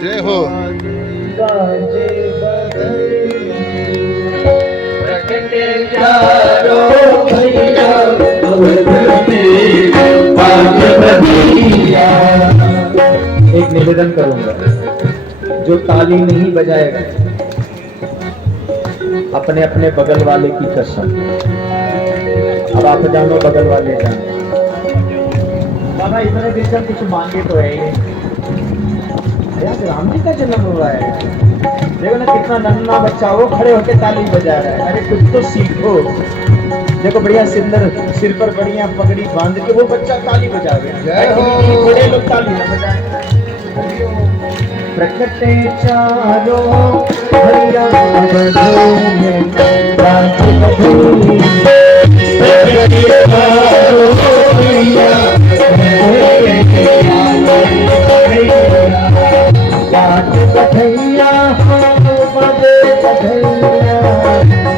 जय हो। एक निवेदन करूंगा, जो ताली नहीं बजाएगा अपने अपने बगल वाले की कसम। अब आप जानो बगल वाले जानो। बाबा इतने दिन से कुछ मांगे तो है ही नहीं। अरे राम जी का जन्म हुआ है, देखो ना कितना नन्हा बच्चा वो खड़े होके ताली बजा रहा है। अरे कुछ तो सीखो। देखो बढ़िया सिंदर सिर पर बढ़िया पगड़ी बांध के वो बच्चा ताली बजा रहा है, बड़े लोग ताली ना बजाए। प्रकटे चारों भैया बधैया हो बधे बधैया,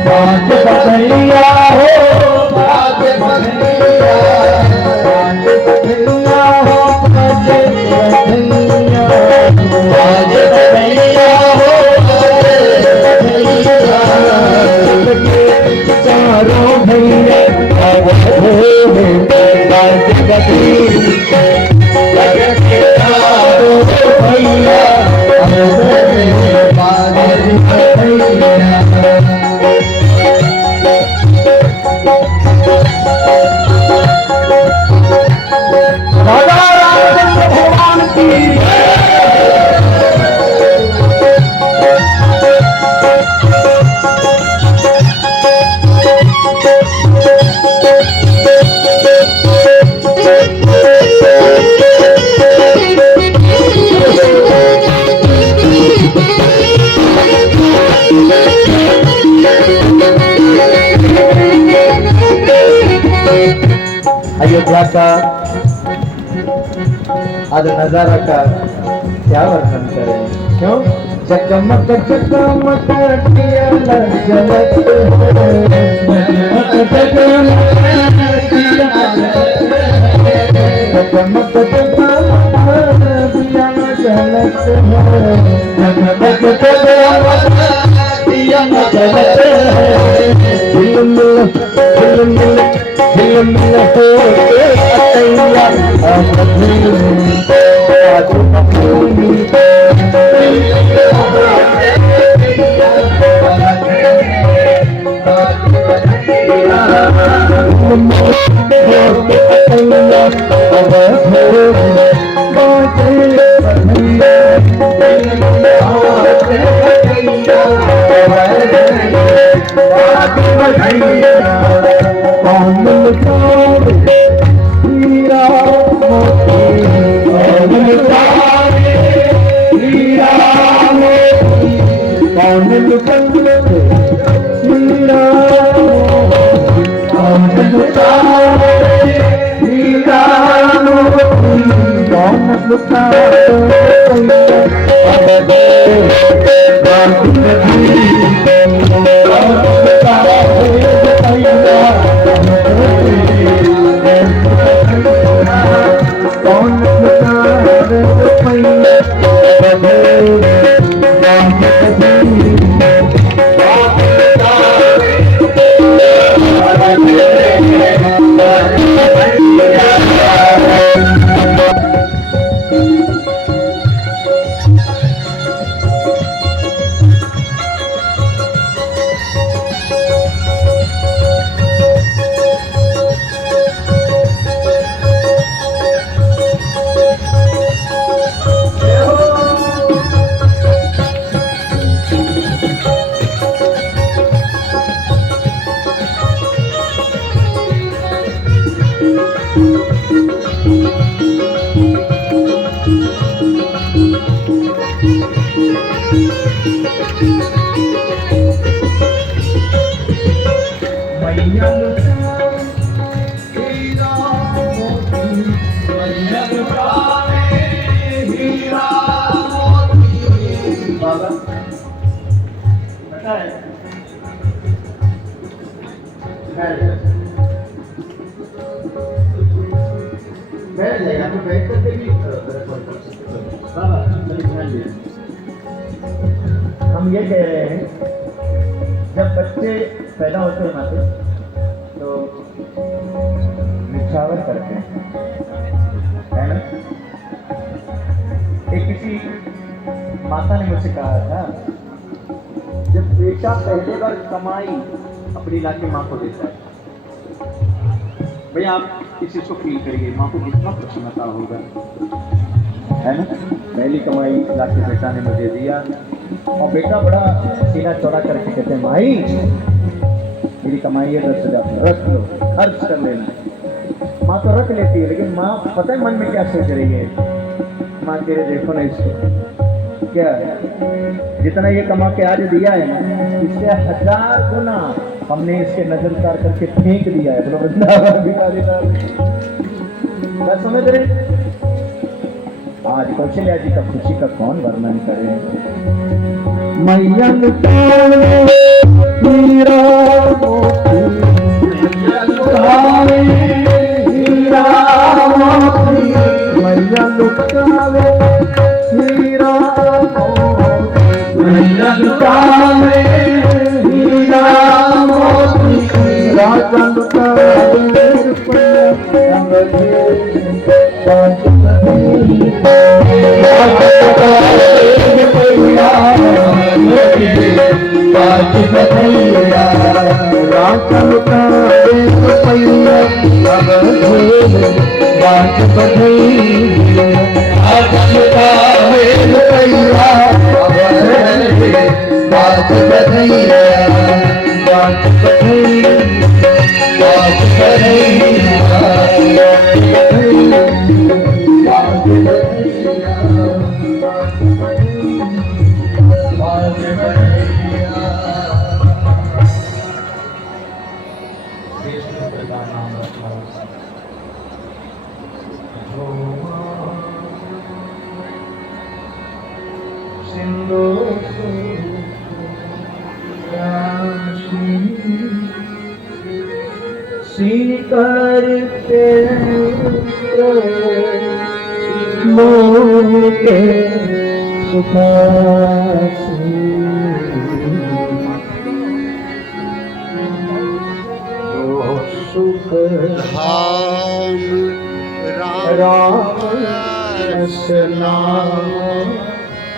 बात बधैया हो बात बधैया, बात बधैया हो बधे बधैया, बात बधैया हो बधे चारों भैया बात बधैया, अयोध्या का आज नजारा का क्या वर्णन करें। क्यों जगमग जगमग दिया जलत जगमग जगमग दिया जलत जगमग दिया जलत मिल हो बैठ जाएगा तो बैठ करके भी हम ये कह रहे हैं, जब बच्चे पैदा होते हैं माते तो निछावर करते हैं, है ना। एक किसी माता ने मुझसे कहा था, जब बेटा पहली बार कमाई अपनी लाके माँ को देता है, भैया आप इस चीज को फील करिए, माँ को कितना प्रसन्नता होगा, है ना। पहली कमाई लाके बेटा ने मुझे दिया और बेटा बड़ा सीना चौड़ा करके कहते हैं, माई मेरी कमाई है 10,000 रख लो, खर्च कर लेना। माँ तो रख लेती है, लेकिन माँ पता है मन में क्या सोच रही है, माँ तेरे देखो ना इसको, क्या जितना ये कमा के आज दिया है ना, इससे 1000 गुना हमने इसके नजर उतार करके फेंक दिया है। बोलो बात समझ रहे। आज कौशल्या जी का खुशी का कौन वर्णन करे। मैया लुटावे हीरा मोती, मैया लुटावे हीरा मोती, मैया लुटावे हीरा मोती, मैया लुटावे हीरा मोती, राजा लुटावे सीकर के मोह के सुखासी, जो सुख धाम राम नाम,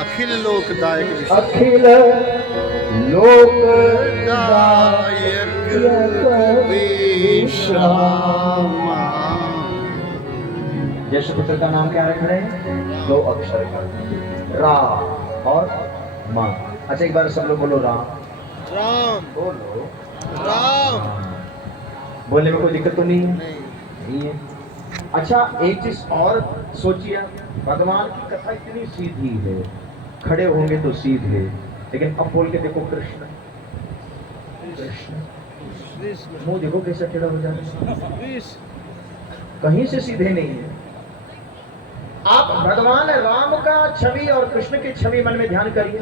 अखिल लोकदायक विश्व अखिल लोकदायक विश्रामा। यश पुत्र का नाम क्या रख रहे हैं? 2 अक्षर का, रा और मां। अच्छा एक बार सब लोग बोलो राम। राम बोलो राम। बोलने में कोई दिक्कत तो नहीं है। अच्छा एक चीज और सोचिए, भगवान की कथा इतनी सीधी है, खड़े होंगे तो सीधे, लेकिन अब बोल के देखो कृष्ण, कृष्ण मुंह देखो कैसा टेढ़ा हो जाए, कहीं से सीधे नहीं है। आप भगवान राम का छवि और कृष्ण की छवि मन में ध्यान करिए,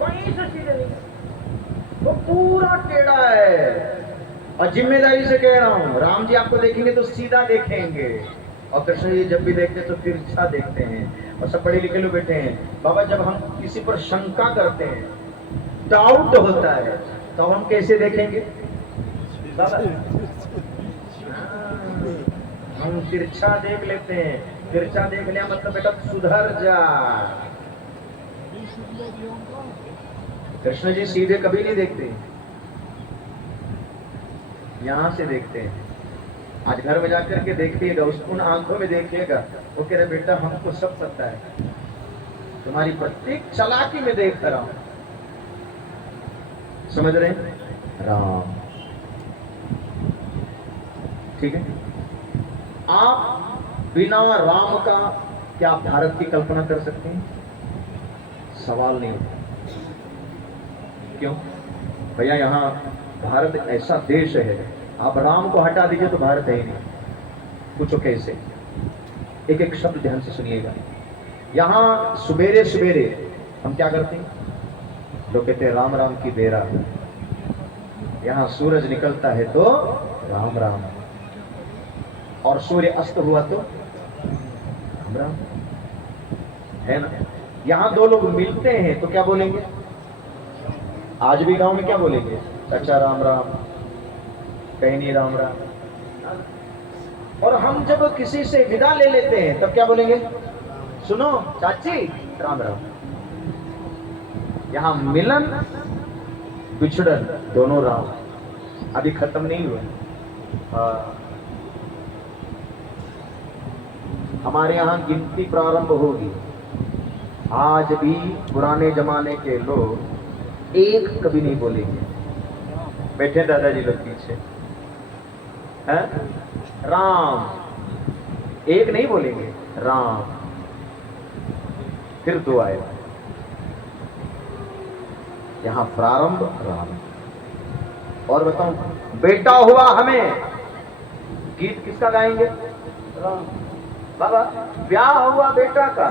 कहीं से सीधे नहीं, वो पूरा टेढ़ा है। और जिम्मेदारी से कह रहा हूं, राम जी आपको देखेंगे तो सीधा देखेंगे, और कृष्ण जी जब भी देखते तो तिरछा देखते हैं। और सब पढ़े लिखे लोग बैठे हैं, बाबा जब हम किसी पर शंका करते हैं, डाउट होता है, तो हम कैसे देखेंगे बाबा? हम तिरछा देख लेते हैं, तिरछा देख लिया मतलब बेटा सुधर जा। कृष्ण जी सीधे कभी नहीं देखते, यहां से देखते हैं। आज घर में जाकर के देखिएगा, उन आंखों में देखिएगा, वो कह रहे बेटा हमको सब पता है, तुम्हारी प्रत्येक चालाकी में देख रहा हूं। समझ रहे हैं? राम, ठीक है। आप बिना राम का क्या भारत की कल्पना कर सकते हैं? सवाल नहीं उठा। क्यों भैया? यहां भारत ऐसा देश है, आप राम को हटा दीजिए तो भारत है ही नहीं। पूछो कैसे? एक एक शब्द ध्यान से सुनिएगा। यहां सुबेरे सुबेरे हम क्या करते हैं? लोग कहते हैं राम राम की बेरा। यहां सूरज निकलता है तो राम राम, और सूर्य अस्त हुआ तो राम राम, है ना। यहाँ दो लोग मिलते हैं तो क्या बोलेंगे? आज भी गांव में क्या बोलेंगे? चाचा राम राम, कहीं नहीं राम राम। और हम जब किसी से विदा ले लेते हैं तब क्या बोलेंगे? सुनो चाची, राम राम। यहाँ मिलन बिछड़न दोनों राम अभी खत्म नहीं हुए। हमारे यहाँ गिनती प्रारंभ होगी। आज भी पुराने जमाने के लोग एक कभी नहीं बोलेंगे। बैठे दादाजी लोग पीछे, हैं? राम एक नहीं बोलेंगे, राम। फिर दो आएगा। यहां प्रारंभ राम। और बताऊं, बेटा हुआ हमें, गीत किसका गाएंगे? राम। बाबा ब्याह हुआ बेटा का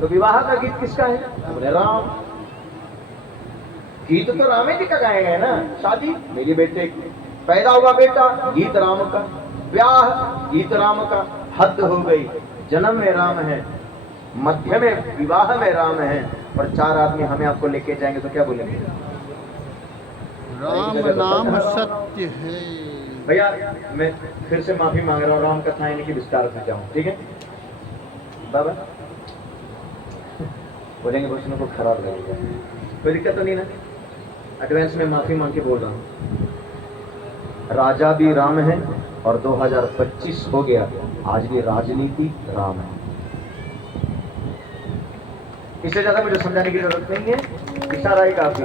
तो विवाह का गीत किसका है? बोले राम। गीत तो रामे जी का गाएंगे ना। शादी मेरे बेटे की, पैदा हुआ बेटा गीत राम का, ब्याह गीत राम का, हद हो गई जन्म में राम है, मध्य में विवाह में राम है, पर चार आदमी हमें आपको लेके जाएंगे तो क्या बोलेंगे? राम नाम सत्य है। भैया मैं फिर से माफी मांग रहा हूँ, राम कथा यानी कि विस्तार से जाऊं, ठीक है बाबा? बोलेंगे बच्चों को खराब लगेगा, कोई दिक्कत तो नहीं ना? एडवांस में माफी मांग के बोल रहा हूं। राजा भी राम है और 2025 हो गया, आज भी राजनीति राम है। इससे ज्यादा मुझे समझाने की जरूरत नहीं है, इशारा ही काफी।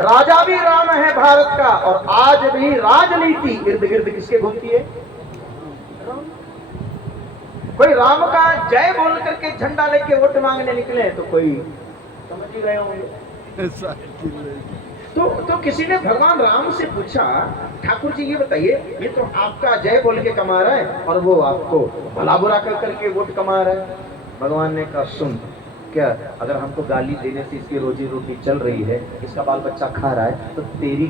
राजा भी राम है भारत का, और आज भी राजनीति इर्द गिर्द किसके घूमती है? कोई राम का जय बोल करके झंडा लेके वोट मांगने निकले तो कोई समझ ही गए होंगे। तो किसी ने भगवान राम से पूछा, ठाकुर जी ये बताइए, ये तो आपका जय बोल के कमा रहा है और वो आपको भला बुरा कर करके वोट कमा रहा है। भगवान ने कहा सुन, क्या अगर हमको गाली देने से इसकी रोजी रोटी चल रही है, इसका बाल बच्चा खा रहा है, तो तेरी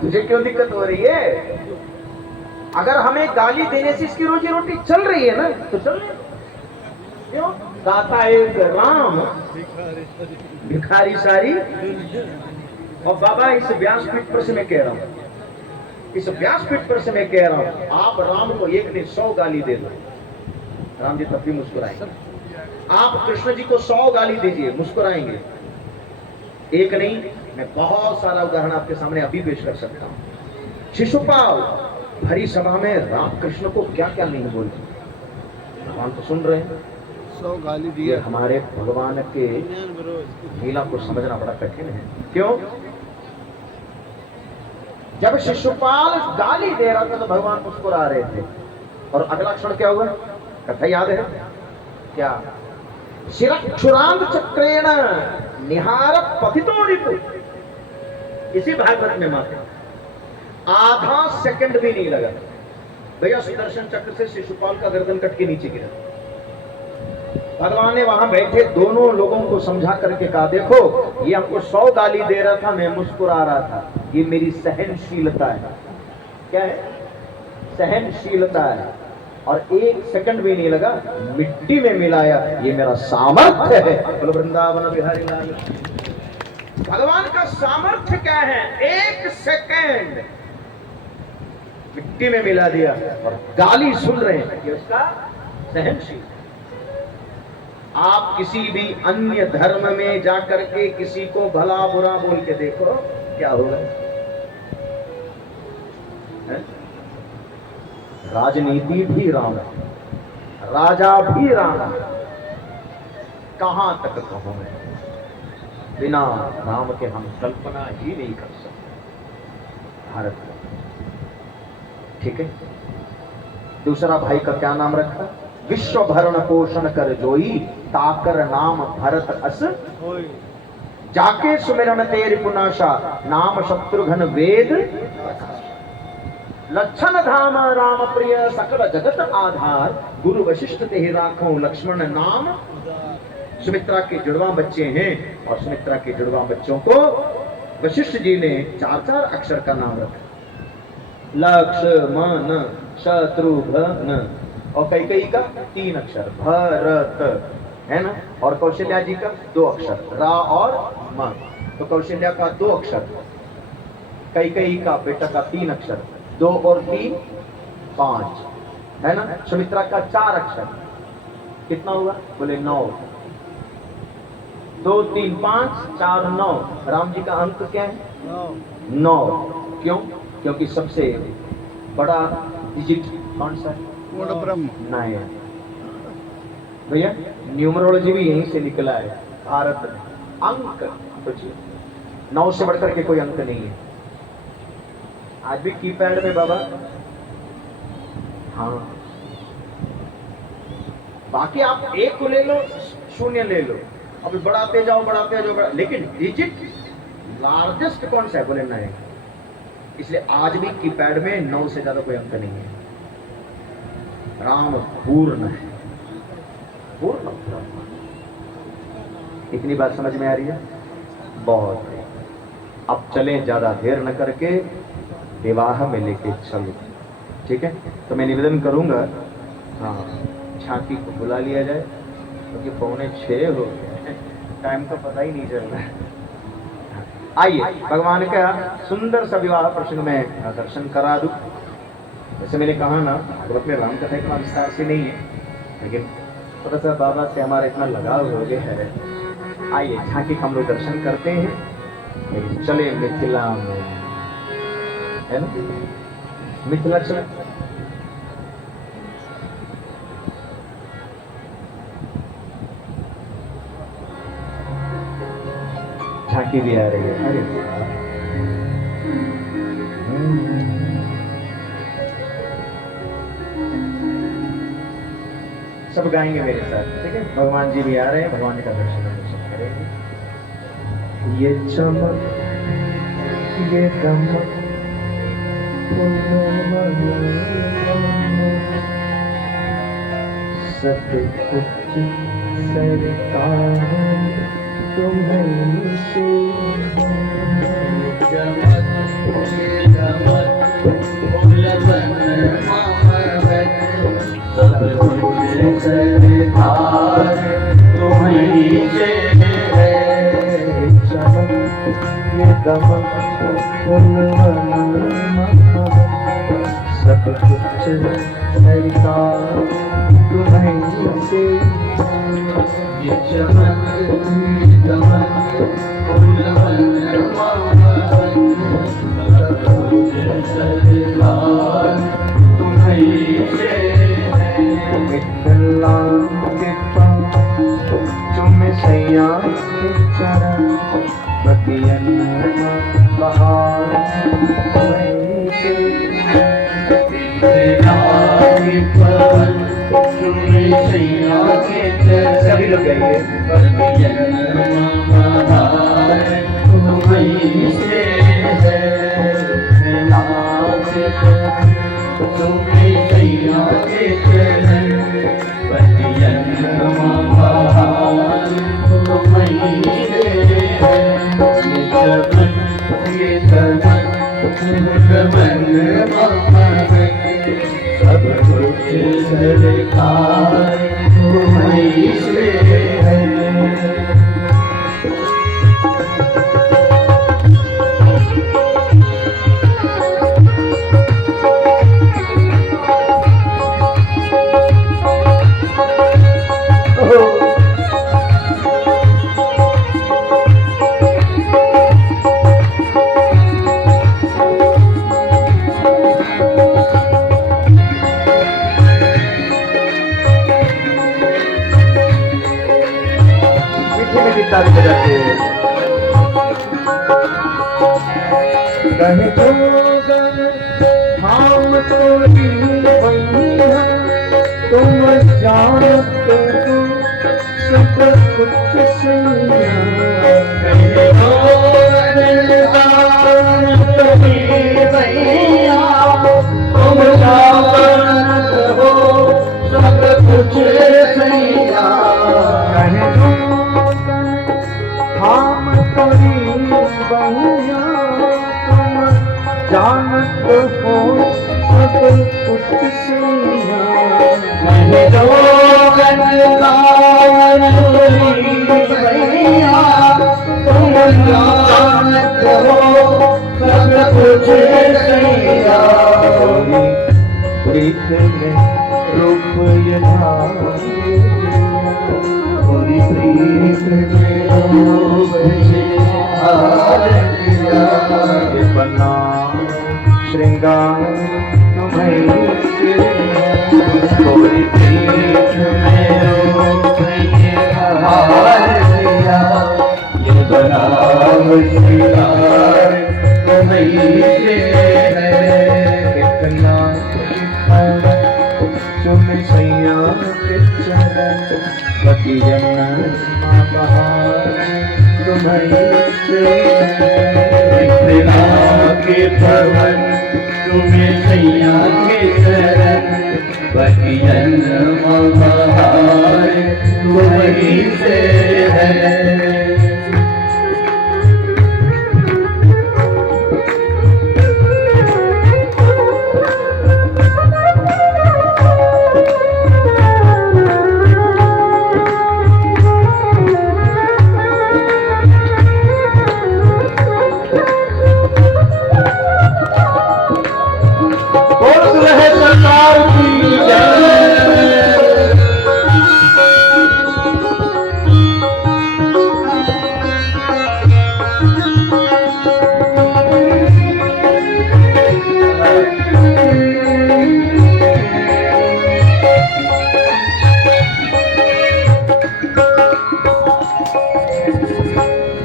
तुझे क्यों दिक्कत हो रही है? अगर हमें गाली देने से इसकी रोजी रोटी चल रही है ना तो चल रही है। क्यों? दाता एक राम, भिखारी सारी। और बाबा इस व्यासपीठ पर से मैं कह रहा हूं, इस व्यासपीठ पर से मैं कह रहा हूं, आप राम को एक नहीं 100 गाली दे दो, राम जी तब भी मुस्कुराएंगे। आप कृष्ण जी को 100 गाली दीजिए, मुस्कुराएंगे। एक नहीं, मैं बहुत सारा उदाहरण आपके सामने अभी पेश कर सकता हूं। शिशुपाल भरी सभा में राम कृष्ण को क्या क्या नहीं बोलते, भगवान तो सुन रहे हैं। 100 गाली दिया। हमारे भगवान के लीला को समझना बड़ा कठिन है। क्यों? जब शिशुपाल गाली दे रहा था तो भगवान मुस्कुरा रहे थे, और अगला क्षण क्या हुआ? कथा याद है क्या? शिरक्षुरांत चक्रेण निहार पतितो रिपु। इसी भागवत में माते आधा सेकंड भी नहीं लगा भैया, सुदर्शन चक्र से शिशुपाल का गर्दन कट के नीचे गिरा। भगवान ने वहां बैठे दोनों लोगों को समझा करके कहा, देखो ये हमको 100 गाली दे रहा था, मैं मुस्कुरा रहा था, ये मेरी सहनशीलता है। क्या है? सहनशीलता है। और 1 सेकंड भी नहीं लगा, मिट्टी में मिलाया, ये मेरा सामर्थ्य है। बोलो वृंदावन बिहारी लाल। भगवान का सामर्थ्य क्या है? 1 सेकंड मिट्टी में मिला दिया और गाली सुन रहे हैं, ये उसका सहनशील। आप किसी भी अन्य धर्म में जाकर के किसी को भला बुरा बोल के देखो, क्या होगा? राजनीति भी राम है, राजा भी राम है। कहां तक कहो मैं, बिना राम के हम कल्पना ही नहीं कर सकते भारत में। ठीक है। दूसरा भाई का क्या नाम रखा? विश्व भरण पोषण कर जोई, ताकर नाम भरत अस, जाके सुमिरन तेरी पुनाशा, नाम शत्रुघ्न वेद, लक्षण धाम राम प्रिय, सकल जगत आधार, गुरु वशिष्ठ ते राखो लक्ष्मण नाम। सुमित्रा के जुड़वा बच्चे हैं, और सुमित्रा के जुड़वा बच्चों को वशिष्ठ जी ने 4-4 अक्षर का नाम रखा। लक्ष्मण, शत्रुघ्न, और कई का 3 अक्षर, भरत। है ना। और कौशल्या जी का 2 अक्षर रा और म। तो कौशल्या का 2 अक्षर, कैकेयी का बेटा का 3 अक्षर, 2 और 3 5, है ना। सुमित्रा का 4 अक्षर, कितना हुआ? बोले 9। 2 3 5 4 9। राम जी का अंक क्या है? 9। क्यों? क्योंकि सबसे बड़ा डिजिट कौन सा है? पूर्ण ब्रह्म। 9। भैया न्यूमरोलॉजी भी यहीं से निकला है भारत में। अंक सोचिए, 9 से बढ़कर के कोई अंक नहीं है। आज भी कीपैड में बाबा, हाँ, बाकी आप 1 को ले लो, 0 ले लो, अभी बढ़ाते जाओ बढ़ाते जाओ, लेकिन डिजिट लार्जेस्ट कौन सा है? बोले 9। इसलिए आज भी कीपैड में 9 से ज्यादा कोई अंक नहीं है। राम पूर्ण है, पूर्ण। इतनी बात समझ में आ रही है? बहुत है। अब चलें, ज्यादा देर न करके विवाह में लेके चलो, ठीक है। तो मैं निवेदन करूंगा, हाँ, झांकी को बुला लिया जाए, क्योंकि 5:45 हो गए, टाइम का पता ही नहीं चल रहा है। आइए भगवान का सुंदर सा विवाह प्रसंग में दर्शन करा दूं। जैसे मैंने कहा ना, भागवत में राम कथा इतना विस्तार से नहीं है, लेकिन थोड़ा सा बाबा से हमारा इतना लगाव हो गया है। आइए झांकी हम लोग दर्शन करते हैं, लेकिन चले मिथिला में, है ना, मिथिला चले। झांकी भी आ रही है। अरे सब गाएंगे मेरे साथ, ठीक है। भगवान जी भी आ रहे हैं, भगवान जी का दर्शन करेंगे। ये चमक ये दमक सब कुछ सरकार तुम्हें से, सरकार तुम्हीं से है। चमक ये दमक सब कुछ सरकार तुम्हीं से। ये चमक ये दमक सब कुछ सरकार तुम्हीं से है। मिथिला के पास तुम सैया के चरण, बगियन बहार तुम्हीं से। सभी लोग गाइए। सब कुछ सरकार तुम्हीं से है। कहे तो हम तोरी बनिया, तुम जानते हो सब कुछ सैया। कहे तो तुम्हीं भैया, तुम जानते हो सब कुछ सैया। कहे तो हम तोरी बनिया, जानते हो सब कुछ सैया। कहे तो में रूप ये थोड़ी प्रीत में रूप ये बना श्रृंगार तुम्हें थोड़ी प्रीत में रूप ये बना श्रृंगार तुम्हें कितना तुम सैया के चरण पति जन्नत तुम्हें इतना के भवन तुम्हें सैया के चरण पति जन्नत तुम्हें से है।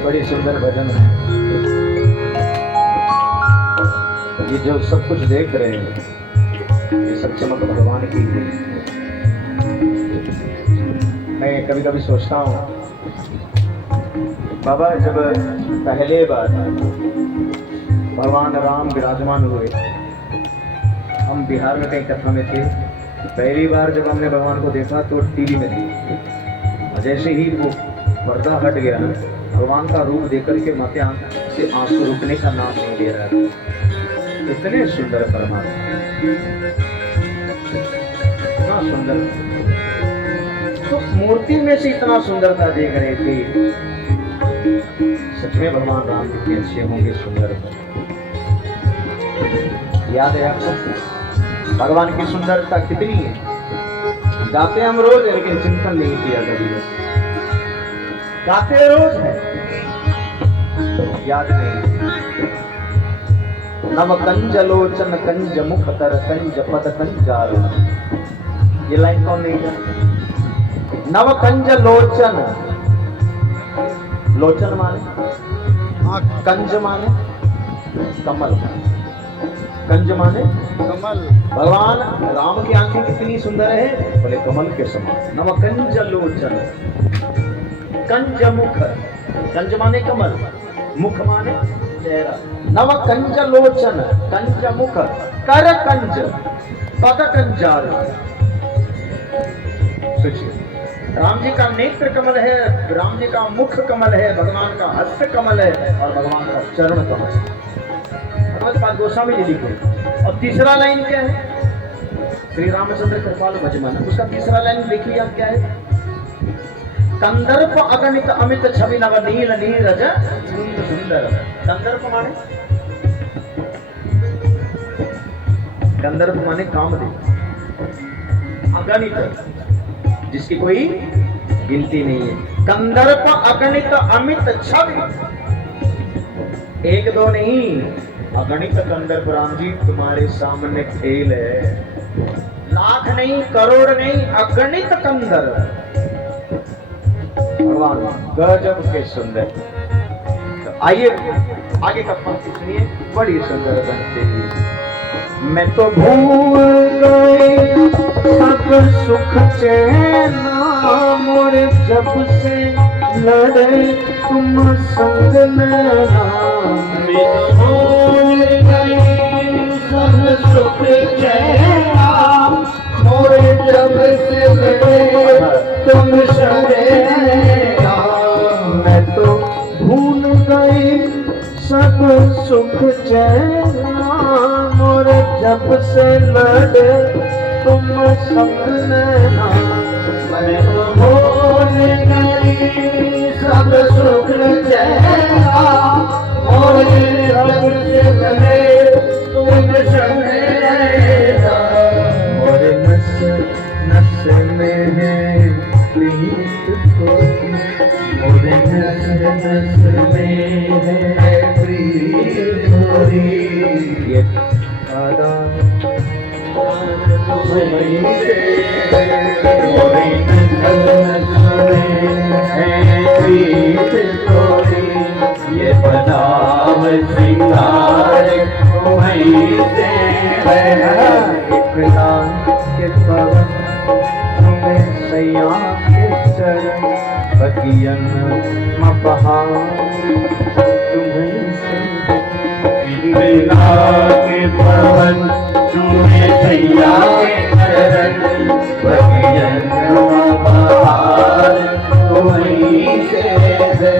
बड़ी सुंदर भजन है ये जो सब कुछ देख रहे हैं ये सब चमक भगवान की है। मैं कभी कभी सोचता हूँ बाबा जब पहले बार भगवान राम विराजमान हुए हम बिहार में कई कथा में थे पहली बार जब हमने भगवान को देखा तो टीवी में थी जैसे ही वो पर्दा हट गया ना भगवान का रूप देखकर के माते से आंसू रुकने का नाम नहीं ले रहा। इतने सुंदर परमात्मा इतना सुंदर तो मूर्ति में से इतना सुंदरता देख रहे थे। सच में भगवान राम कितने अच्छे होंगे सुंदर याद है आपको भगवान की सुंदरता कितनी है गाते हम रोज है लेकिन चिंतन नहीं किया कभी गाते रोज है याद नहीं। नव कंज लोचन कंज मुख कर कंज पद कंजाल ये लाइन कौन नहीं है नव कंज लोचन लोचन माने कंज माने कमल कंज माने कमल भगवान राम की आंखें कितनी सुंदर है बोले कमल के समान नव कंज लोचन कंज मुख कंज माने कमल मुख माने चेहरा नव कंज लोचन कंज मुख कर कंज पद कंजाल सोचिए राम जी का नेत्र कमल है राम जी का मुख कमल है भगवान का हस्त कमल है और भगवान का चरण कमल भगवत गोस्वामी जी लिखे और तीसरा लाइन क्या है श्री रामचंद्र कृपाल भजमन उसका तीसरा लाइन देखिए आप क्या है कंदर्प अगणित अमित छवि नव नील नीरज सुंदर कंदर्प माने कंदर्प माने कामदेव अगणित जिसकी कोई गिनती नहीं है कंदर्प अगणित अमित छवि एक दो नहीं अगणित कंदर्प राम जी तुम्हारे सामने खेल है लाख नहीं करोड़ नहीं अगणित कंदर्प भगवान गजब के सुंदर तो आइए आगे का पंक्ति सुनिए बड़ी सुंदर बनते हैं मैं तो भूल गई सब सुख चैन मोरे जब से लड़े तुम संग में मैं तो भूल गई सब सुख चैन मोरे जब से लड़े तुम संग मैं तो भूल गई सब सुख चैन मोरे जब से लड़े तुम संग नैना मैं तो भूल गई सब सुख चैन मोरे जब से लड़े तुम संग नैना नस में है प्रीत कोई, मोरे नस नस में है प्रीत कोई। ये आदान वहीं से मोरे नस में है प्रीत कोई, ये बनाव सिंगार वहीं से है। इकला के पवन तुम्हें सैया के चरण, बगियन मपहार तुम्हें से। इकला के पवन तुम्हें सैया के चरण, बगियन मपहार तुम्हीं से है।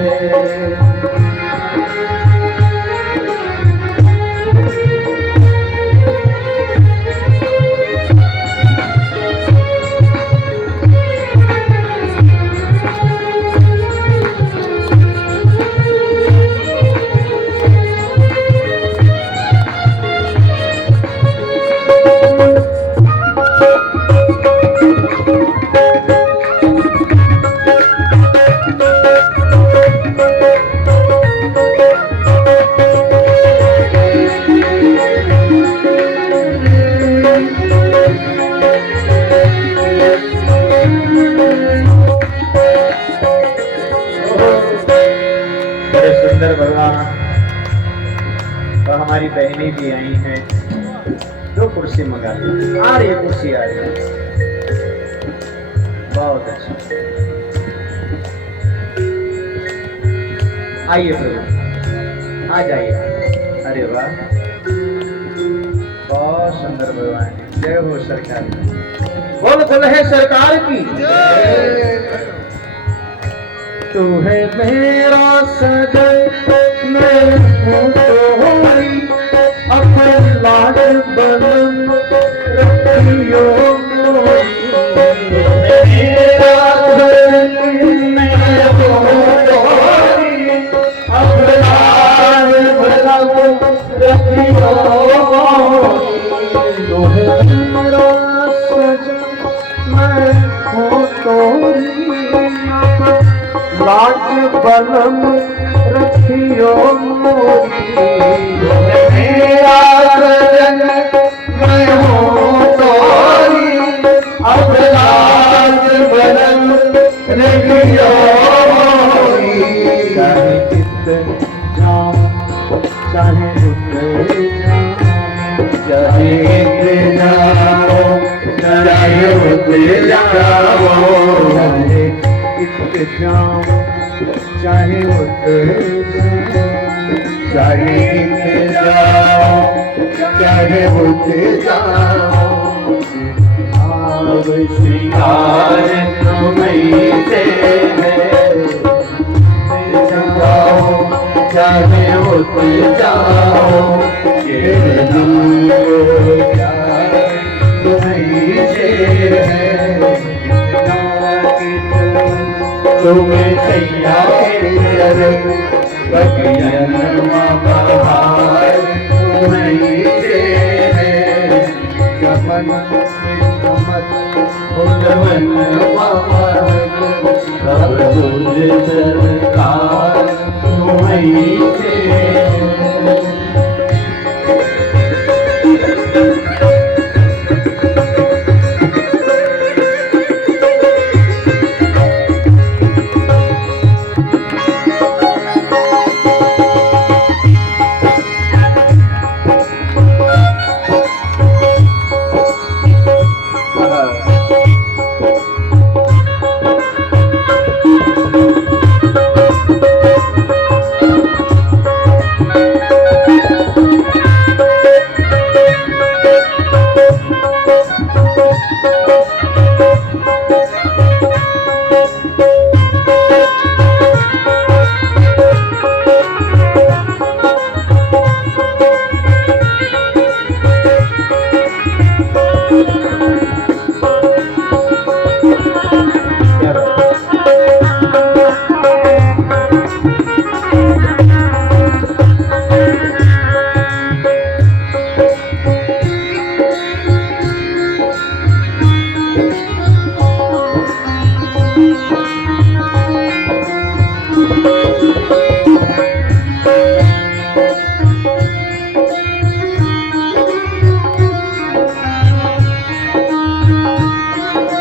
सुंदर भगवान और हमारी बहनें भी आई हैं। दो कुर्सी मंगा ली, आ रही है कुर्सी आ रही है। बहुत अच्छा, आइए प्रभु आ जाइए। अरे वाह, बहुत सुंदर भगवान है। जय हो सरकार की, बोल बोल है सरकार की। तू है मेरा सजन मैं हूँ तोरी, अपने लाड बलम रखियो मोरी। मेरा सजन मैं हूँ तोरी, अपने लाड बलम रखियो मोरी। तू है मेरा सजन मैं हूँ तोरी, लाज बलम रखियो मोरी। मेरा सजन मैं हूँ तोरी, अब लाज बलम रखियो मोरी। चाहे चित जाऊं चाहे रुक जाऊं, चाहे इत जाऊं चाहे रुक जाऊं, चाहे इत जाऊं चाहे उतर चाहे इत जाऊं चाहे उतर जाऊं। आव सिंगार तुम्हीं से है, जाऊं चाहे उतर जाऊं, तेरे दिल को प्यार तुम्हीं से है। तुम्हें सैया के चरण, बगियन मपहार तुम्हीं से है। चमन चमक फुलवन महक, सब तुझ सरकार तुम्हीं से है।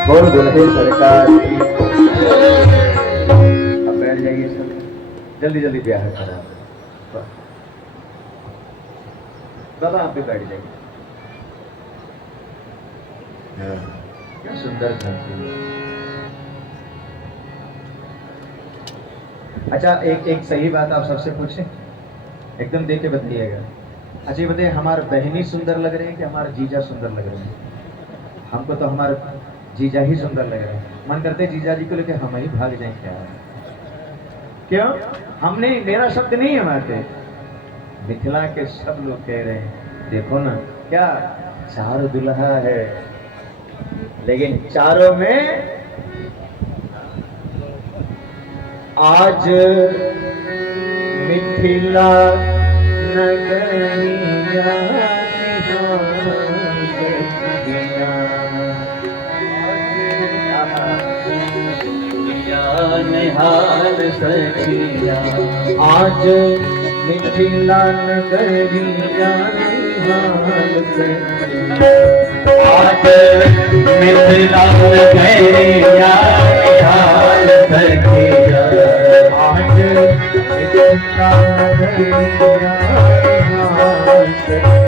बोल दुल्हे सरकार की। अब बैठ जाइए सब, जल्दी जल्दी ब्याह करा। बाबा आप भी बैठ जाइए। क्या सुंदर घर। अच्छा एक सही बात आप सबसे पूछे, एकदम देख के बताइएगा। अच्छा ये बताइए, हमारे बहनी सुंदर लग रहे हैं कि हमारे जीजा सुंदर लग रहे हैं? हमको तो हमारे जीजा ही सुंदर लग रहे हैं। मन करते हैं जीजा जी को लेके हम ही भाग जाए क्या? क्यों? हमने, मेरा शब्द नहीं है माते, मिथिला के सब लोग कह रहे हैं देखो ना क्या चार दुल्हा है, लेकिन चारों में आज मिथिला नगरिया निहाल सखिया, आज मिथिला नगरिया निहाल सखिया, आज मिथिला नगरिया निहाल सखिया, आज मिथिला नगरिया